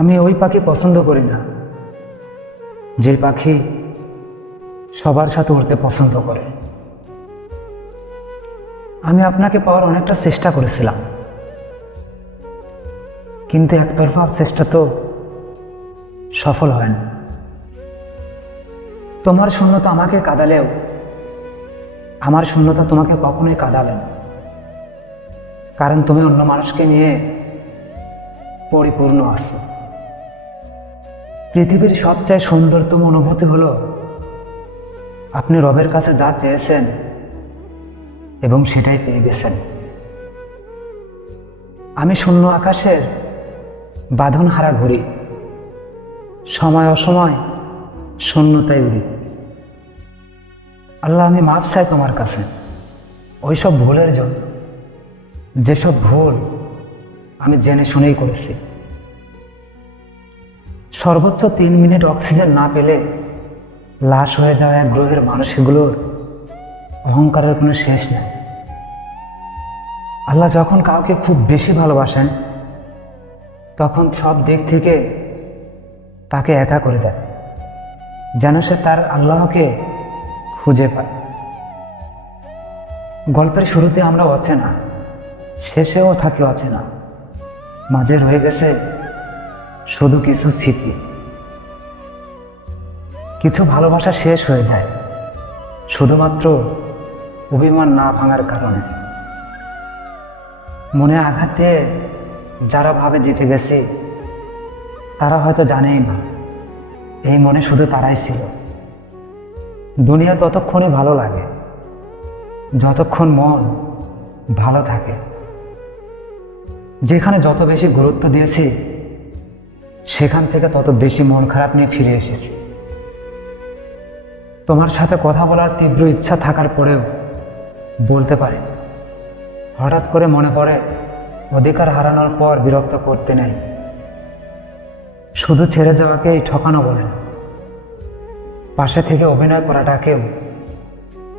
আমি ওই পাখি পছন্দ করি না যে পাখি সবার সাথে উড়তে পছন্দ করে। আমি আপনাকে পাওয়ার অনেকটা চেষ্টা করেছিলাম, কিন্তু একতরফা চেষ্টা তো সফল হয় না। তোমার শূন্যতা আমাকে কাঁদালেও আমার শূন্যতা তোমাকে কখনোই কাঁদাবে না, কারণ তুমি অন্য মানুষকে নিয়ে পরিপূর্ণ আছো। পৃথিবীর সবচেয়ে সুন্দরতম অনুভূতি হলো আপনি রবের কাছে যা চেয়েছেন এবং সেটাই পেয়ে গেছেন। আমি শূন্য আকাশের বাঁধন হারা ঘুরি, সময় অসময় শূন্যতায় উড়ি। আল্লাহ, আমি মাফ চাই তোমার কাছে ওইসব ভুলের জন্য, যেসব ভুল আমি জেনে শুনেই করেছি। সর্বোচ্চ 3 মিনিট অক্সিজেন না পেলে লাশ হয়ে যাওয়া এক গ্রহের মানুষগুলোর অহংকারের কোনো শেষ নেই। আল্লাহ যখন কাউকে খুব বেশি ভালোবাসেন তখন সব দিক থেকে তাকে একা করে দেয়, যেন সে তার আল্লাহকে খুঁজে পায়। গল্পের শুরুতে আমরা অচেনা, শেষেও থাকি অচেনা, মাঝে রয়ে গেছে শুধু কিছু স্মৃতি। কিছু ভালোবাসা শেষ হয়ে যায় শুধুমাত্র অভিমান না ভাঙার কারণে। মনে আঘাত দিয়ে যারা ভাবে জিতে গেছি তারা হয়তো জানেই না এই মনে শুধু তারাই ছিল। দুনিয়া ততক্ষণই ভালো লাগে যতক্ষণ মন ভালো থাকে। যেখানে যত বেশি গুরুত্ব দিয়েছি সেখান থেকে তত বেশি মন খারাপ নিয়ে ফিরে এসেছি। তোমার সাথে কথা বলার তীব্র ইচ্ছা থাকার পরেও বলতে পারি। হঠাৎ করে মনে পড়ে অধিকার হারানোর পর বিরক্ত করতে নেই, শুধু ছেড়ে যাওয়াকেই ঠকানো বলে, পাশে থেকে অভিনয় করাটাকেও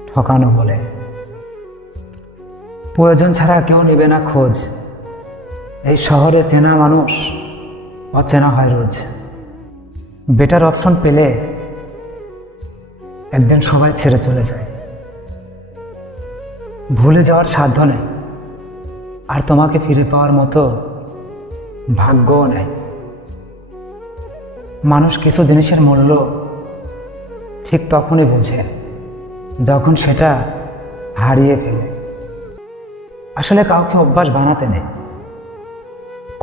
ঠকানো বলে। প্রয়োজন ছাড়া কেউ নেবে না খোঁজ, এই শহরে চেনা মানুষ অচেনা হয় রোজ। বেটার অপশন পেলে একদিন সবাই ছেড়ে চলে যায়, ভুলে যাওয়ার সাধ্য নেই, আর তোমাকে ফিরে পাওয়ার মতো ভাগ্যও নেই। মানুষ কিছু জিনিসের মূল্য ঠিক তখনই বোঝে যখন সেটা হারিয়ে ফেলে। আসলে কাউকে অভ্যাস বানাতে নেই,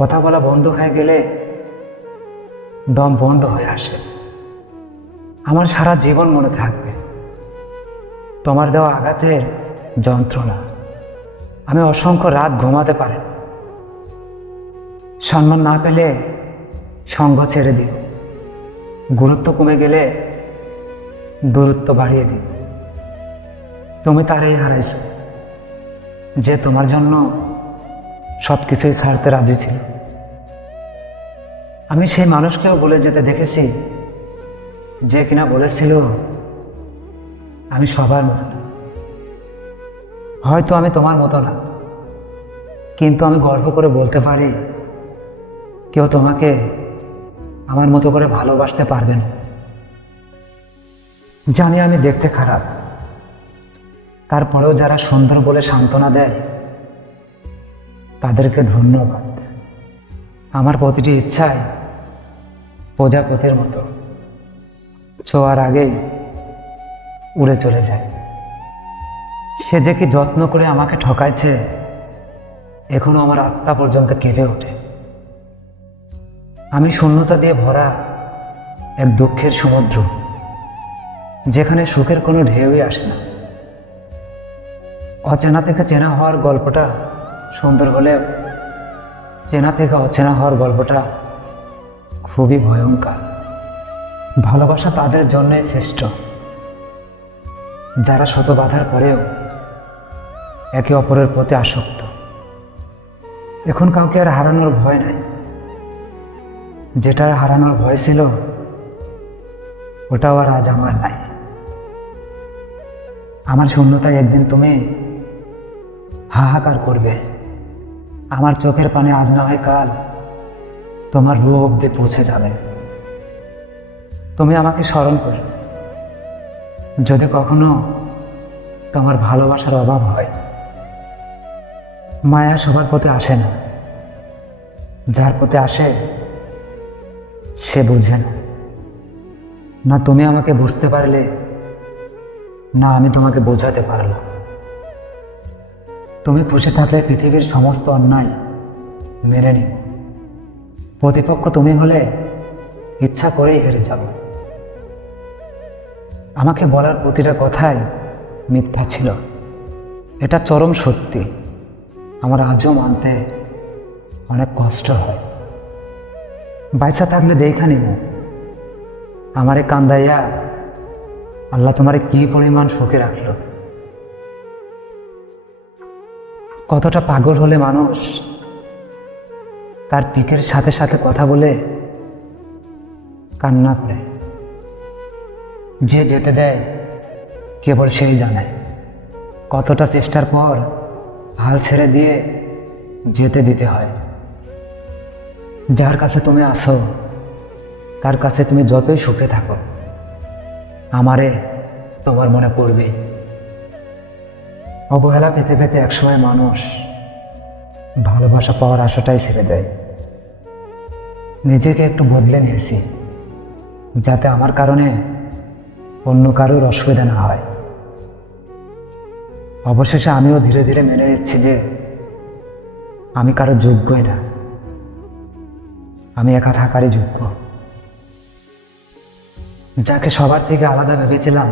কথা বলা বন্ধ হয়ে গেলে দম বন্ধ হয়ে আসে। আমার সারা জীবন মনে থাকবে তোমার দেওয়া আঘাতের যন্ত্রণা। আমি অসংখ্য রাত ঘুমাতে পারি, সম্মান না পেলে সঙ্গ ছেড়ে দিই, গুরুত্ব কমে গেলে দূরত্ব বাড়িয়ে দিই। তুমি তারই হারাইছো যে তোমার জন্য সব কিছুই ছাড়তে রাজি ছিল। আমি সেই মানুষকেও বলে যেতে দেখেছি যে কিনা বলেছিল আমি সবার মতো না। হয়তো আমি তোমার মতো না, কিন্তু আমি গর্ব করে বলতে পারি কেউ তোমাকে আমার মতো করে ভালোবাসতে পারবে না। জানি আমি দেখতে খারাপ, তারপরেও যারা সুন্দর বলে সান্ত্বনা দেয় তাদেরকে ধন্যবাদ। আমার প্রতিটি ইচ্ছায় প্রজাপতির মতো ছোঁয়ার আগেই উড়ে চলে যায়। সে যে কি যত্ন করে আমাকে ঠকাইছে এখনো আমার আত্মা পর্যন্ত কেঁপে ওঠে। আমি শূন্যতা দিয়ে ভরা এক দুঃখের সমুদ্র, যেখানে সুখের কোনো ঢেউই আসে না। অচেনা থেকে চেনা হওয়ার গল্পটা সুন্দর হলেও চেনা থেকে অচেনা হওয়ার গল্পটা খুবই ভয়ঙ্কর। ভালোবাসা তাদের জন্যই শ্রেষ্ঠ যারা শত বাধার পরেও একে অপরের প্রতি আসক্ত। এখন কাউকে আর হারানোর ভয় নাই, যেটা হারানোর ভয় ছিল ওটাও আর আজ আমার নাই। আমার শূন্যতায় একদিন তুমি হাহাকার করবে, আমার চোখের পানে আজ না হয় কাল তোমার রূহ অব্দি পৌঁছে যাবে। তুমি আমাকে স্মরণ করো যদি কখনো তোমার ভালোবাসার অভাব হয়। মায়া সবার প্রতি আসে না, যার প্রতি আসে সে বুঝে না। না তুমি আমাকে বুঝতে পারলে, না আমি তোমাকে বোঝাতে পারলাম। তুমি খুশি থাকলে পৃথিবীর সমস্ত অন্যায় মেনে নিব। প্রতিপক্ষ তুমি হলে ইচ্ছা করেই হেরে যাব। আমাকে বলার প্রতিটা কথাই মিথ্যা ছিল, এটা চরম সত্যি। আমার আজও মানতে অনেক কষ্ট হয়। বাইসা থাকলে দেখা নিব আমারে কান্দাইয়া আল্লাহ তোমারে কি পরিমাণ সুখে রাখলো। কতটা পাগল হলে মানুষ তার পিকের সাথে সাথে কথা বলে কান্না করে। যে যেতে দেয় কেবল সেই জানে। কতটা চেষ্টার পর হাল ছেড়ে দিয়ে যেতে দিতে হয়। যার কাছে তুমি আসো তার কাছে তুমি যতই সুখে থাকো, আমারে তোমার মনে পড়বেই। অবহেলা পেতে পেতে একসময় মানুষ ভালোবাসা পাওয়ার আশাটাই ছেড়ে দেয়। নিজেকে একটু বদলে নিয়েছি যাতে আমার কারণে অন্য কারোর অসুবিধা না হয়। অবশেষে আমিও ধীরে ধীরে মেনে নিচ্ছি যে আমি কারো যোগ্যই না, আমি একা থাকারই যোগ্য। যাকে সবার থেকে আলাদা ভেবেছিলাম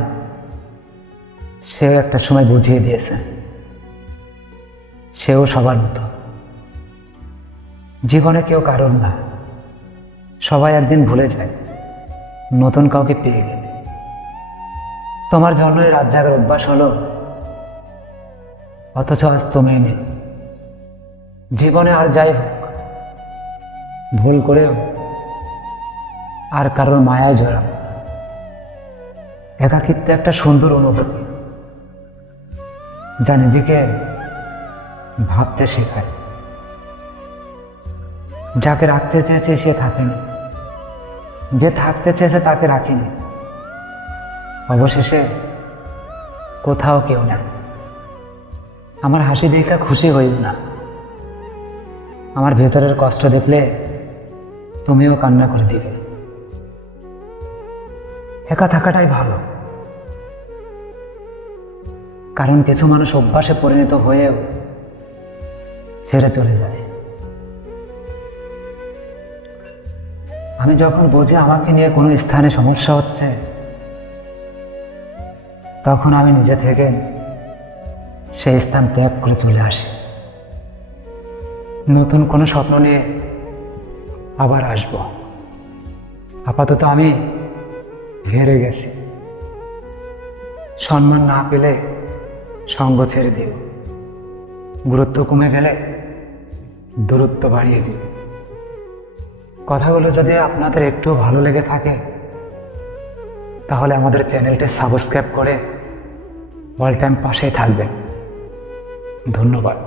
সেও একটা সময় বুঝিয়ে দিয়েছে সেও সবার মতো। জীবনে কেউ কারণ না, সবাই একদিন ভুলে যায় নতুন কাউকে পেয়ে গেলে। তোমার জন্যই রাত জাগার অভ্যাস হলো, অথচ আজ তুমি নেই। জীবনে আর যাই হোক, ভুল করেও আর কারোর মায়ায় জড়াব। একাকিত্ব একটা সুন্দর অনুভূতি যা নিজেকে ভাবতে শেখায়। যাকে রাখতে চেয়েছে সে থাকেনি, যে থাকতে চেয়েছে তাকে রাখিনি। অবশেষে কোথাও কেউ নেই। আমার হাসি দেখলে খুশি হইও না, আমার ভেতরের কষ্ট দেখলে তুমিও কান্না করে দিবে। একা থাকাটাই ভালো, কারণ কিছু মানুষ অভ্যাসে পরিণত হয়েও ছেড়ে চলে যায়। আমি যখন বুঝি আমাকে নিয়ে কোনো স্থানে সমস্যা হচ্ছে, তখন আমি নিজে থেকে সেই স্থান ত্যাগ করে চলে আসি। নতুন কোনো স্বপ্ন নিয়ে আবার আসব। আপাতত আমি হেরে গেছি। সম্মান না পেলে সঙ্গ ছেড়ে দিও, গুরুত্ব কমে গেলে দূরত্ব বাড়িয়ে দিও। কথাগুলো যদি আপনাদের একটু ভালো লেগে থাকে তাহলে আমাদের চ্যানেলটি সাবস্ক্রাইব করে অল টাইম পাশেই থাকবেন। ধন্যবাদ।